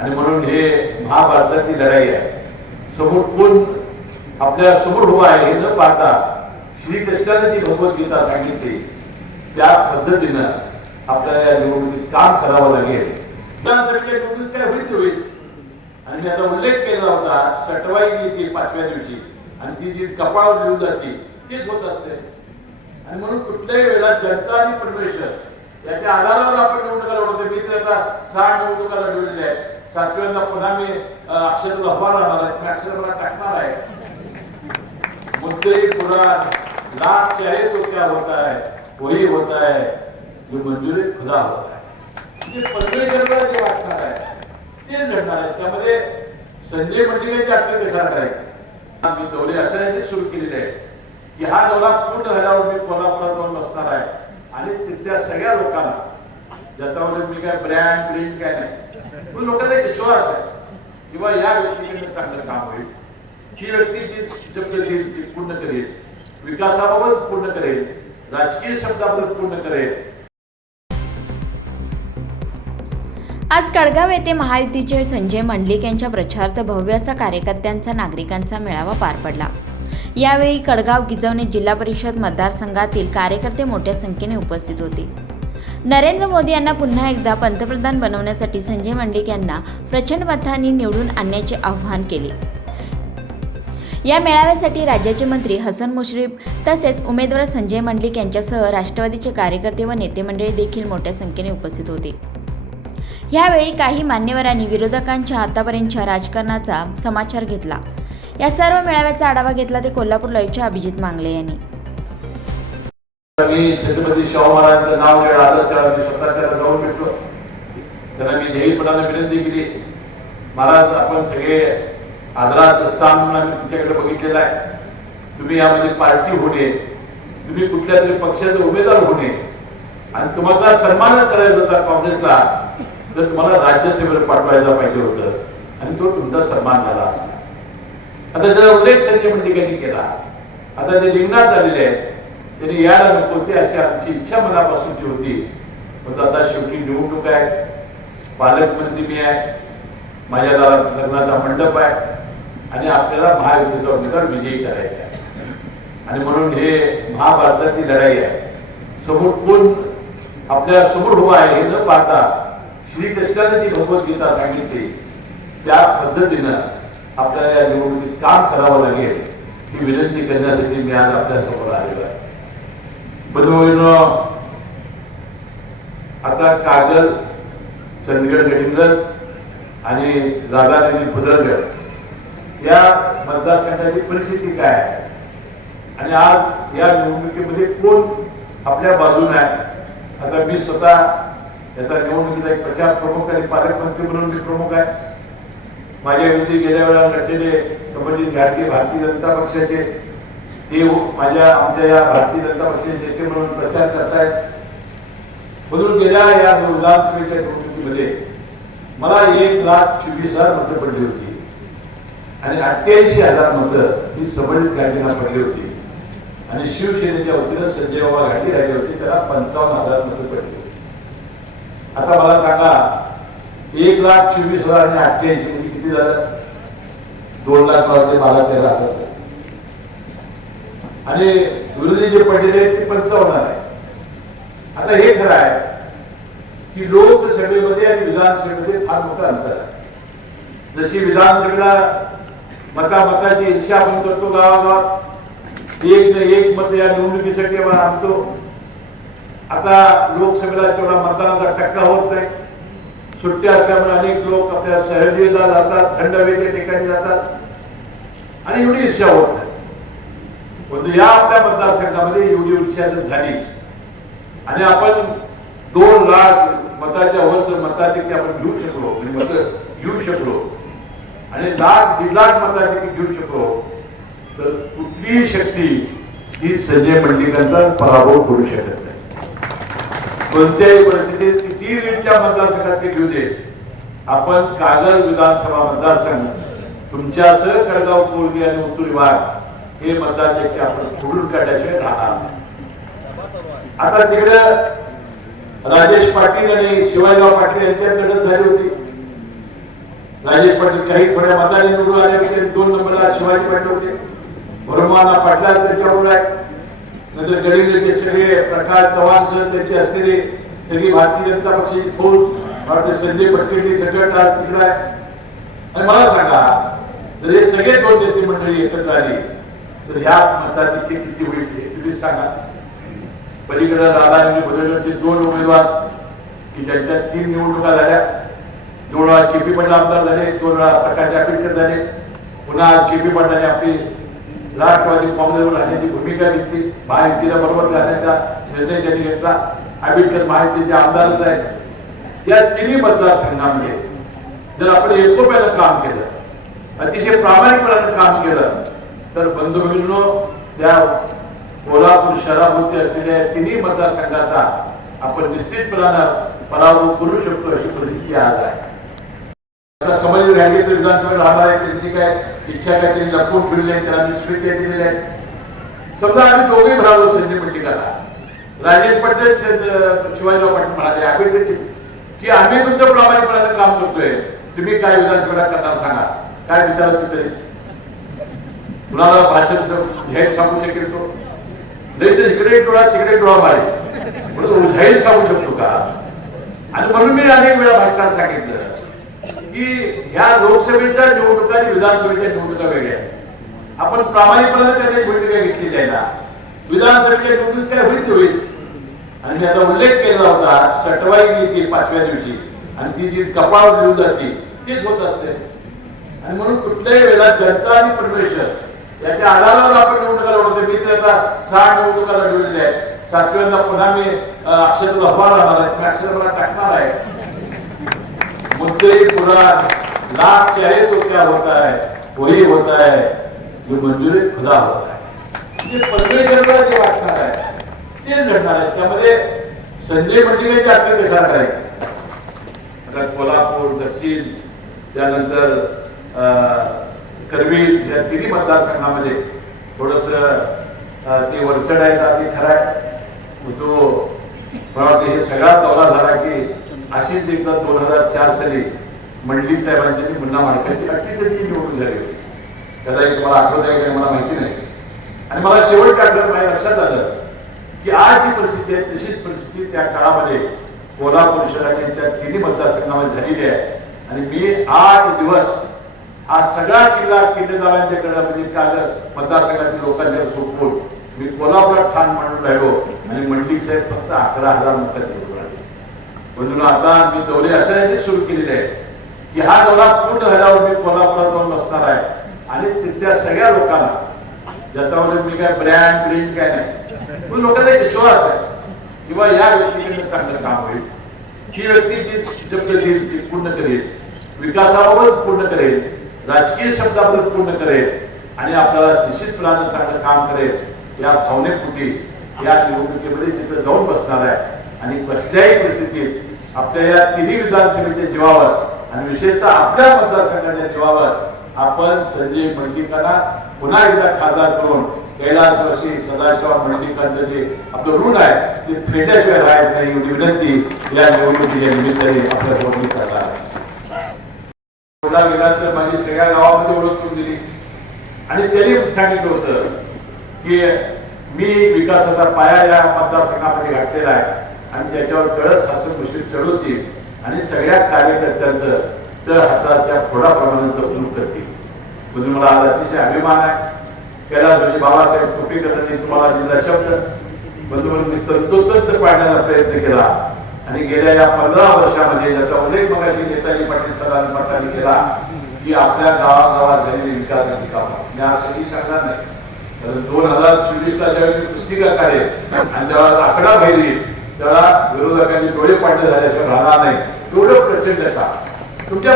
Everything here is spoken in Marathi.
आणि म्हणून हे महाभारतातली लढाई आहे. समोर कोण आपल्यासमोर उभा आहे हे न पाहता श्रीकृष्णाने जी भगवद्गीता सांगितली त्या पद्धतीनं आपल्याला या निवडणुकीत काम करावं लागेल. विधानसभेच्या निवडणुकीत काय होईल होईल. आणि त्याचा उल्लेख केला होता सटवाई येते पाचव्या दिवशी आणि ती जी कपाळावर लिहून जाते तेच होत असते. आणि म्हणून कुठल्याही वेळेला जनता आणि परमेश्वर याच्या आधारावर आपण निवडणुका लढवतो. मी तर आता सहा निवडणुका लढवलेल्या आहेत. सातव्यांदा पुन्हा मी अक्षर अक्षता उभा राहणार आहे. तुम्ही अक्षर मला टाकणार आहे. मुद्दे पुराण लाख चाहे तो क्या होता है वही होता है जो मंजुरी खुदा होता है म्हणजे परमेश्वराला जे वाटणार आहे ते लढणार आहे. त्यामध्ये संजय मंडिलेची अडचण कशाला करायची. आम्ही दौरे असे सुरू केलेले आहेत. की हा दौरा पूर्ण झाल्यावर मी कोल्हापुरात जाऊन बसणार आहे. आणि तिथल्या सगळ्या लोकांना ज्याच्यामध्ये मी काय ब्रँड ब्रिंड काय नाही. पण लोकांचा विश्वास आहे. किंवा या व्यक्तीकडनं चांगलं काम होईल. ही व्यक्ती जी शब्द देईल ती पूर्ण करेल. विकासाबाबत पूर्ण करेल. राजकीय शब्दाबद्दल पूर्ण करेल. आज कडगाव येथे महायुतीचे संजय मंडलिक यांच्या प्रचारार्थ भव्य असा कार्यकर्त्यांचा नागरिकांचा मेळावा पार पडला. यावेळी कडगाव गिजवणे जिल्हा परिषद मतदारसंघातील कार्यकर्ते मोठ्या संख्येने उपस्थित होते. नरेंद्र मोदी यांना पुन्हा एकदा पंतप्रधान बनवण्यासाठी संजय मंडलिक यांना प्रचंड मतांनी निवडून आणण्याचे आवाहन केले. या मेळाव्यासाठी राज्याचे मंत्री हसन मुश्रीफ तसेच उमेदवार संजय मंडलिक यांच्यासह राष्ट्रवादीचे कार्यकर्ते व नेते मंडळी देखील मोठ्या संख्येने उपस्थित होते. यावेळी काही मान्यवरांनी विरोधकांच्या आतापर्यंतच्या राजकारणाचा समाचार घेतला. या सर्व मेळाव्याचा आढावा घेतला ते कोल्हापूर लाईव्हच्या अभिजित मांगले यांनी. मी छत्रपती शाहू महाराजांचं नाव जेव्हा आलं तेव्हा मी स्वतः त्याला जाऊन भेटलो. त्यांना मी ध्येयपणाने विनंती केली. महाराज आपण सगळे आदराचं स्थान म्हणून आम्ही तुमच्याकडे बघितलेलं आहे. तुम्ही यामध्ये पार्टी होणे तुम्ही कुठल्या तरी पक्षाचे उमेदवार होणे आणि तुम्हाला सन्मानच करायचा होता काँग्रेसला तर तुम्हाला राज्यसभेवर पाठवायला पाहिजे होतं आणि तो तुमचा सन्मान झाला असता. आता त्याचा उल्लेख संजय मंडिकांनी केला. आता ते रिंगणात झालेले आहेत. त्यांनी यायला नको ते अशी आमची इच्छा मनापासूनची होती पण आता शेवटी निवडणूक आहे. पालकमंत्री मी आहे. माझ्या दारात लग्नाचा मंडप आहे. आणि आपल्याला महायुतीचा उमेदवार विजयी करायचा आहे. आणि म्हणून हे महाभारतातली लढाई आहे. समोर कोण आपल्यासमोर उभा आहे हे न पाहता श्रीकृष्णाने जी भगवद्गीता सांगितली त्या पद्धतीनं आपल्याला या निवडणुकीत काम करावं लागेल ही विनंती करण्यासाठी मी आज आपल्यासमोर आलेलो आहे. आता कागल चंदगड गडिंगज आणि राधानगरी भुदरगड या मतदारसंघाची परिस्थिती काय आहे? आणि आज या निवडणुकीमध्ये कोण आपल्या बाजूने आहे? आता मी स्वतः याचा निवडणुकीचा एक प्रचार प्रमुख आणि पालकमंत्री म्हणून मी प्रमुख आहे. माझ्या विरुद्ध गेल्या वेळा लढलेले संबंधित घाटगे भारतीय जनता पक्षाचे ते माझ्या आमच्या या भारतीय जनता पक्षाचे नेते म्हणून प्रचार करतायत. म्हणून गेल्या या विधानसभेच्या निवडणुकीमध्ये मला एक लाख चोवीस हजार मतं पडली होती. आणि अठ्ठ्याऐंशी हजार मतं ही संबंधित घाटींना पडली होती. आणि शिवसेनेच्या वतीनं संजय बाबा घाटी राहिले होते त्याला पंचावन्न हजार मतं पडली होती. आता मला सांगा एक लाख चोवीस हजार आणि अठ्ठ्याऐंशी म्हणजे किती झालं? दोन लाख ते बारा तेरा हजार आणि विरोधी जे पडलेले आहेत ते पंचावन्न आहे आता हे खरं आहे की लोकसभेमध्ये आणि विधानसभेमध्ये फार मोठं अंतर आहे. जशी विधानसभेला मतामताची ईर्ष्या आपण करतो गावागावात एक न एक मत या निवडणुकीसाठी आपण आणतो. आता लोकसभेला तेवढा मतदानाचा टक्का होत नाही. सुट्ट्या असल्यामुळे अनेक लोक आपल्या सहलीला जातात थंड हवेच्या ठिकाणी जातात. आणि एवढी ईर्ष्या होत नाही. परंतु या आपल्या मतदारसंघामध्ये एवढी ईर्ष्या झाली. आणि आपण दोन लाख मताच्या वर जर मताधिक्य आपण घेऊ शकलो म्हणजे मत घेऊ शकलो. आणि लाख दीड लाख मताधिक्य घेऊ शकलो. तर कुठलीही शक्ती ही संजय मंडलिकांचा पराभव करू शकत नाही. कोणत्याही परिस्थितीत किती लीडच्या मतदारसंघात ते घेऊ दे. आपण कागल विधानसभा मतदारसंघ तुमच्यासह कडगाव कोलगी आणि उत्तुरी भाग हे मतदार देखील आपण खोडून काढल्याशिवाय राहणार नाही. आता तिकडे राजेश पाटील आणि शिवाजीराव पाटील यांच्यात लढत झाली होती. राजेश पाटील काही थोड्या मताने निवडून आले होते. दोन नंबरला शिवाजी पाटील होते. ब्रह्माना पाटला त्यांच्याबरोबर आहे. नंतर गडिंगचे सगळे प्रकाश चव्हाण सर त्यांचे असलेले सगळी भारतीय जनता पक्षाची फौज भारतीय संजय भटकेली सगळं आज तिकडं आहे. आणि मला सांगा जर हे सगळे दोन नेते मंडळी एकत्र आली तर ह्या मताधिक्य किती होईल हे तुम्ही सांगा. पलीकडे दादाजी बदलचे दोन उमेदवार की ज्यांच्या तीन निवडणुका झाल्या. दोन वेळा के पी पाटील आमदार झाले दोन वेळा प्रकाश आंबेडकर झाले. पुन्हा के पी पाटलांनी आपली राष्ट्रवादी काँग्रेसवर राहण्याची भूमिका घेतली. महायुतीला बरोबर राहण्याचा निर्णय त्यांनी घेतला. आंबेडकर महायुतीचे आमदारच आहेत. या तिन्ही मतदारसंघामध्ये जर आपण एकोप्यानं काम केलं अतिशय प्रामाणिकपणानं काम केलं तर बंधू भगिनींनो त्या कोल्हापूर शहराभोवती असलेल्या तिन्ही मतदारसंघाचा आपण निश्चितपणानं पराभव करू शकतो अशी परिस्थिती आज आहे. आता समज घाटगे विधानसभा विधानसभेत राहणार आहे त्यांची काय इच्छा काय त्यांनी लपवून ठेवली आहे त्याला मी शुभेच्छा दिलेल्या आहेत. समजा आम्ही दोघेही म्हणालो संजय पंडिकाला राजेश पाटील शिवाजीराव पाटील म्हणाले आम्ही की आम्ही तुमच्या प्रामाणिकपणाने काम करतोय तुम्ही काय विधानसभेला करणार सांगा? काय विचारत तरी कुणाला भाषण घ्यायला सांगू शकेल तो? नाही तर इकडे डोळा तिकडे डोळा मारे म्हणून उधाईल सांगू शकतो का? आणि म्हणून मी अनेक वेळा भाषणात सांगितलं की ह्या लोकसभेच्या निवडणुका आणि विधानसभेच्या निवडणुका वेगळ्या आपण प्रामाणिकपणाने त्यांनी भूमिका घेतलेली आहे ना. विधानसभेच्या निवडणुकीत काय होईल ते होईल. आणि त्याचा उल्लेख केला होता सटवाई येते पाचव्या दिवशी. आणि ती जी कपाळ घेऊन जाते तेच होत असते. आणि म्हणून कुठल्याही वेळेला जनता आणि परमेश्वर याच्या आधारावर आपण निवडणुका लढवतो मी त्याचा सहा निवडणुका लढवलेल्या आहेत. सातव्यांदा पुन्हा मी अक्षर लफा राहणार आहे. अक्षर मला टाकणार आहे. मुद्दे पूरा लाख चाहे तो क्या होता है? वही होता है. जो मंजुरी खुदा होता है. जे पसरे जनता जे वाटणार आहे ते लढणार आहे त्यामध्ये संजय मंडिलेची अडचण कशाला करायची आता कोल्हापूर दक्षिण त्यानंतर करवीर या तिन्ही मतदारसंघामध्ये थोडस ते वरचढ आहे का ते खरं आहे. तो मला वाटतं हे सगळा दौरा झाला की अशीच एकदा दोन हजार चार साली मंडलिक साहेबांची मुन्ना माडकांची अठ्ठेचाळीस निवडणूक झाली होती. कदाचित तुम्हाला आठवत आहे का मला माहिती नाही. आणि मला शेवटच्या आठवड्यात माझ्या लक्षात आलं की आज जी परिस्थिती आहे तशीच परिस्थिती त्या काळामध्ये कोल्हापूर शहराच्या त्या तिन्ही मतदारसंघामध्ये झालेली आहे. आणि मी आठ दिवस हा सगळा किल्ला किल्लेदारांच्याकडे म्हणजे कागद मतदारसंघातील लोकांच्या सोपवून मी कोल्हापुरात ठाण मांडून राहिलो आणि मंडलिक साहेब फक्त अकरा हजार मतात निवडून आले. म्हणून आता मी दौरे अशासाठी सुरू केलेले आहेत की हा दौरा पूर्ण झाल्यावर मी कोल्हापुरात जाऊन बसणार आहे. आणि तिथल्या सगळ्या लोकांना ज्याच्यामध्ये मी काय ब्रँड ब्रिंड काय नाही पण लोकांचा विश्वास आहे किंवा या व्यक्तीकडनं चांगलं काम होईल. ही व्यक्ती जी शब्द देईल ती पूर्ण करेल विकासाबाबत पूर्ण करेल. राजकीय शब्दातून पूर्ण करेल आणि आपल्याला निश्चितपणानं चांगलं काम करेल या भावनेपुटी या निवडणुकीमध्ये तिथं जाऊन बसणार आहे. आणि कसल्याही परिस्थितीत आपल्या या तिन्ही विधानसभेच्या जीवावर आणि विशेषतः आपल्या मतदारसंघाच्या जीवावर आपण संजय मंडलिकांना पुन्हा एकदा खासदार करून कैलासवासी सदाशिव मंडलिकांचं जे आपलं ऋण आहे ते फेडल्याशिवाय राहायचं नाही एवढी विनंती या निवडणुकीच्या निमित्ताने आपल्यासमोर मी करणार आहे. पुढा गेला तर माझी सगळ्या गावामध्ये ओळख करून दिली. आणि त्यांनी सांगितलं होतं की मी विकासाचा पाया या मतदारसंघामध्ये घातलेला आहे. आणि त्याच्यावर कळस हसन मुश्रीफ चढवतील. आणि सगळ्या कार्यकर्त्यांचं तर हाताच्या फोडाप्रमाणे जपणूक करतील. म्हणून मला आज अतिशय अभिमान आहे. त्याला म्हणजे बाबासाहेब कुपेकरांनी तुम्हाला दिलेला शब्द. बंधू म्हणून मी तंतोतंत पाडण्याचा प्रयत्न केला. आणि गेल्या या पंधरा वर्षामध्ये ज्याचा उल्लेख मगाशी नेताजी पाटील सरांनी पाटलांनी केला की आपल्या गावागावात झालेली विकासाची कामं. मी आज सगळी सांगणार नाही. कारण दोन हजार चोवीस ला ज्यावेळी मी पुस्तिका काढेल आणि जेव्हा आकडा बाहेर त्याला विरोधकांनी डोळे पाडले झाल्याशिवाय राहणार नाही. एवढं प्रचंड का तुमच्या